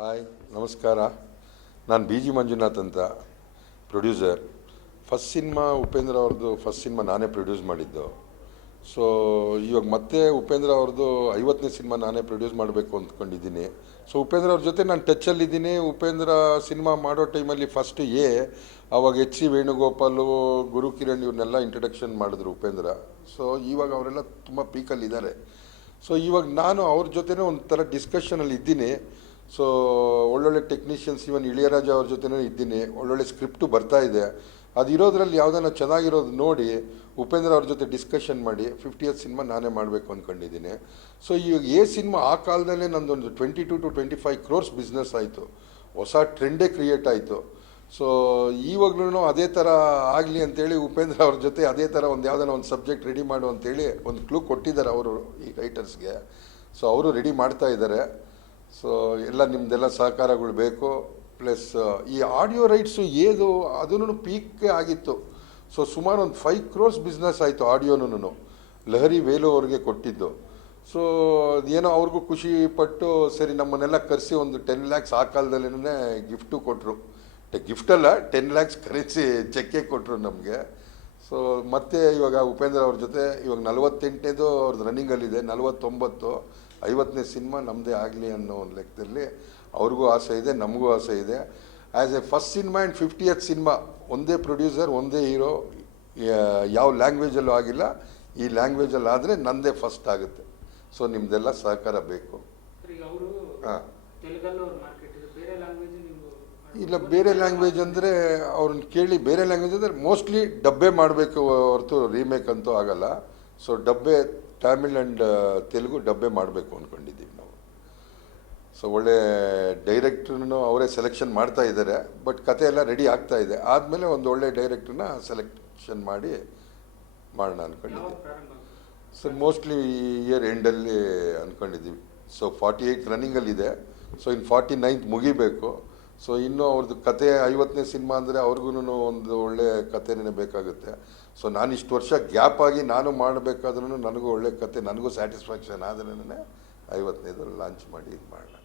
Hi ನಮಸ್ಕಾರ. ನಾನು B G Manjunath ಅಂತ, ಪ್ರೊಡ್ಯೂಸರ್. ಫಸ್ಟ್ ಸಿನಿಮಾ ಉಪೇಂದ್ರ ಅವ್ರದ್ದು ಫಸ್ಟ್ ಸಿನಿಮಾ ನಾನೇ ಪ್ರೊಡ್ಯೂಸ್ ಮಾಡಿದ್ದು. ಸೊ ಇವಾಗ ಮತ್ತೆ ಉಪೇಂದ್ರ ಅವ್ರದ್ದು 50ನೇ ಸಿನಿಮಾ ನಾನೇ ಪ್ರೊಡ್ಯೂಸ್ ಮಾಡಬೇಕು ಅಂದ್ಕೊಂಡಿದ್ದೀನಿ. ಸೊ ಉಪೇಂದ್ರ ಅವ್ರ ಜೊತೆ ನಾನು ಟಚ್ಚಲ್ಲಿದ್ದೀನಿ. ಉಪೇಂದ್ರ ಸಿನಿಮಾ ಮಾಡೋ ಟೈಮಲ್ಲಿ ಫಸ್ಟ್ ಆವಾಗ ಎಚ್ ಸಿ ವೇಣುಗೋಪಾಲು, ಗುರು ಕಿರಣ್ ಇವ್ರನ್ನೆಲ್ಲ ಇಂಟ್ರಡಕ್ಷನ್ ಮಾಡಿದ್ರು ಉಪೇಂದ್ರ. ಸೊ ಇವಾಗ ಅವರೆಲ್ಲ ತುಂಬ ಪೀಕಲ್ಲಿದ್ದಾರೆ. ಸೊ ಇವಾಗ ನಾನು ಅವ್ರ ಜೊತೆನೇ ಒಂಥರ ಡಿಸ್ಕಷನಲ್ಲಿ ಇದ್ದೀನಿ. ಸೊ ಒಳ್ಳೊಳ್ಳೆ ಟೆಕ್ನಿಷಿಯನ್ಸ್, ಇವನ್ ಇಳಿಯರಾಜ ಅವ್ರ ಜೊತೆನೇ ಇದ್ದೀನಿ. ಒಳ್ಳೊಳ್ಳೆ ಸ್ಕ್ರಿಪ್ಟು ಬರ್ತಾ ಇದೆ. ಅದಿರೋದ್ರಲ್ಲಿ ಯಾವುದನ್ನ ಚೆನ್ನಾಗಿರೋದು ನೋಡಿ ಉಪೇಂದ್ರ ಅವ್ರ ಜೊತೆ ಡಿಸ್ಕಷನ್ ಮಾಡಿ 50th ಸಿನಿಮಾ ನಾನೇ ಮಾಡಬೇಕು ಅಂದ್ಕೊಂಡಿದ್ದೀನಿ. ಸೊ ಈಗ ಸಿನಿಮಾ ಆ ಕಾಲದಲ್ಲೇ ನಂದೊಂದು 22 to 25 crores ಬಿಸ್ನೆಸ್ ಆಯಿತು. ಹೊಸ ಟ್ರೆಂಡೇ ಕ್ರಿಯೇಟ್ ಆಯಿತು. ಸೊ ಇವಾಗ್ಲೂ ಅದೇ ಥರ ಆಗಲಿ ಅಂತೇಳಿ ಉಪೇಂದ್ರ ಅವ್ರ ಜೊತೆ ಅದೇ ಥರ ಒಂದು ಯಾವುದನ್ನ ಒಂದು ಸಬ್ಜೆಕ್ಟ್ ರೆಡಿ ಮಾಡು ಅಂತೇಳಿ ಒಂದು ಕ್ಲೂ ಕೊಟ್ಟಿದ್ದಾರೆ ಅವರು ಈ ರೈಟರ್ಸ್ಗೆ. ಸೊ ಅವರು ರೆಡಿ ಮಾಡ್ತಾ ಇದ್ದಾರೆ. ಸೊ ಎಲ್ಲ ನಿಮ್ಮದೆಲ್ಲ ಸಹಕಾರಗಳು ಬೇಕು. ಪ್ಲಸ್ ಈ ಆಡಿಯೋ ರೈಟ್ಸು ಅದೂ ಪೀಕೇ ಆಗಿತ್ತು. ಸೊ ಸುಮಾರು ಒಂದು 5 crores ಬಿಸ್ನೆಸ್ ಆಯಿತು ಆಡಿಯೋನೂ. ಲಹರಿ ವೇಲು ಅವ್ರಿಗೆ ಕೊಟ್ಟಿದ್ದು. ಸೊ ಅದೇನೋ ಅವ್ರಿಗೂ ಖುಷಿ ಪಟ್ಟು ಸರಿ ನಮ್ಮನ್ನೆಲ್ಲ ಕರೆಸಿ ಒಂದು 10 lakhs ಆ ಕಾಲದಲ್ಲೇ ಗಿಫ್ಟು ಕೊಟ್ಟರು. ಗಿಫ್ಟಲ್ಲ, 10 lakhs ಕರೆಸಿ ಚೆಕ್ಕೆ ಕೊಟ್ಟರು ನಮಗೆ. ಸೊ ಮತ್ತೆ ಇವಾಗ ಉಪೇಂದ್ರ ಅವ್ರ ಜೊತೆ ಇವಾಗ 48ನೇದು ಅವ್ರದ್ದು ರನ್ನಿಂಗಲ್ಲಿದೆ. 49 50ನೇ ಸಿನಿಮಾ ನಮ್ಮದೇ ಆಗಲಿ ಅನ್ನೋ ಒಂದು ಲೆಕ್ಕದಲ್ಲಿ ಅವ್ರಿಗೂ ಆಸೆ ಇದೆ, ನಮಗೂ ಆಸೆ ಇದೆ. As A first cinema and 50th cinema ಒಂದೇ ಪ್ರೊಡ್ಯೂಸರ್, ಒಂದೇ ಹೀರೋ, ಯಾವ ಲ್ಯಾಂಗ್ವೇಜಲ್ಲೂ ಆಗಿಲ್ಲ. ಈ ಲ್ಯಾಂಗ್ವೇಜಲ್ಲಿ ಆದರೆ ನಂದೇ ಫಸ್ಟ್ ಆಗುತ್ತೆ. ಸೊ ನಿಮ್ಮದೆಲ್ಲ ಸಹಕಾರ ಬೇಕು. ಹಾಂ, ಇಲ್ಲ ಬೇರೆ ಲ್ಯಾಂಗ್ವೇಜ್ ಅಂದರೆ ಅವ್ರನ್ನ ಕೇಳಿ. ಬೇರೆ ಲ್ಯಾಂಗ್ವೇಜ್ ಅಂದರೆ ಮೋಸ್ಟ್ಲಿ ಡಬ್ಬೆ ಮಾಡಬೇಕು ಹೊರತು ರೀಮೇಕ್ ಅಂತೂ ಆಗಲ್ಲ. ಸೊ ಡಬ್ಬೆ ತಮಿಳ್ ಆ್ಯಂಡ್ ತೆಲುಗು ಡಬ್ಬೆ ಮಾಡಬೇಕು ಅಂದ್ಕೊಂಡಿದ್ದೀವಿ ನಾವು. ಸೊ ಒಳ್ಳೆ ಡೈರೆಕ್ಟ್ರನ್ನು ಅವರೇ ಸೆಲೆಕ್ಷನ್ ಮಾಡ್ತಾ ಇದ್ದಾರೆ. ಬಟ್ ಕತೆ ಎಲ್ಲ ರೆಡಿ ಆಗ್ತಾ ಇದೆ. ಆದಮೇಲೆ ಒಂದು ಒಳ್ಳೆ ಡೈರೆಕ್ಟ್ರನ್ನ ಸೆಲೆಕ್ಷನ್ ಮಾಡಿ ಮಾಡೋಣ ಅಂದ್ಕೊಂಡಿದ್ದೀವಿ. ಸೊ ಮೋಸ್ಟ್ಲಿ ಈ ಇಯರ್ ಎಂಡಲ್ಲಿ ಅಂದ್ಕೊಂಡಿದ್ದೀವಿ. ಸೊ 48 ರನ್ನಿಂಗಲ್ಲಿದೆ. ಸೊ ಇನ್ನು 49th ಮುಗಿಬೇಕು. ಸೊ ಇನ್ನೂ ಅವ್ರದ್ದು ಕತೆ 50ನೇ ಸಿನಿಮಾ ಅಂದರೆ ಅವ್ರಿಗೂ ಒಂದು ಒಳ್ಳೆ ಕಥೆನೇ ಬೇಕಾಗುತ್ತೆ. ಸೊ ನಾನು ಇಷ್ಟು ವರ್ಷ ಗ್ಯಾಪ್ ಆಗಿ ನಾನು ಮಾಡಬೇಕಾದ್ರೂ ನನಗೂ ಒಳ್ಳೆ ಕತೆ, ನನಗೂ ಸ್ಯಾಟಿಸ್ಫ್ಯಾಕ್ಷನ್ ಆದ್ರೇ 50ನೇದು ಲಾಂಚ್ ಮಾಡಿ ಇದು ಮಾಡೋಣ.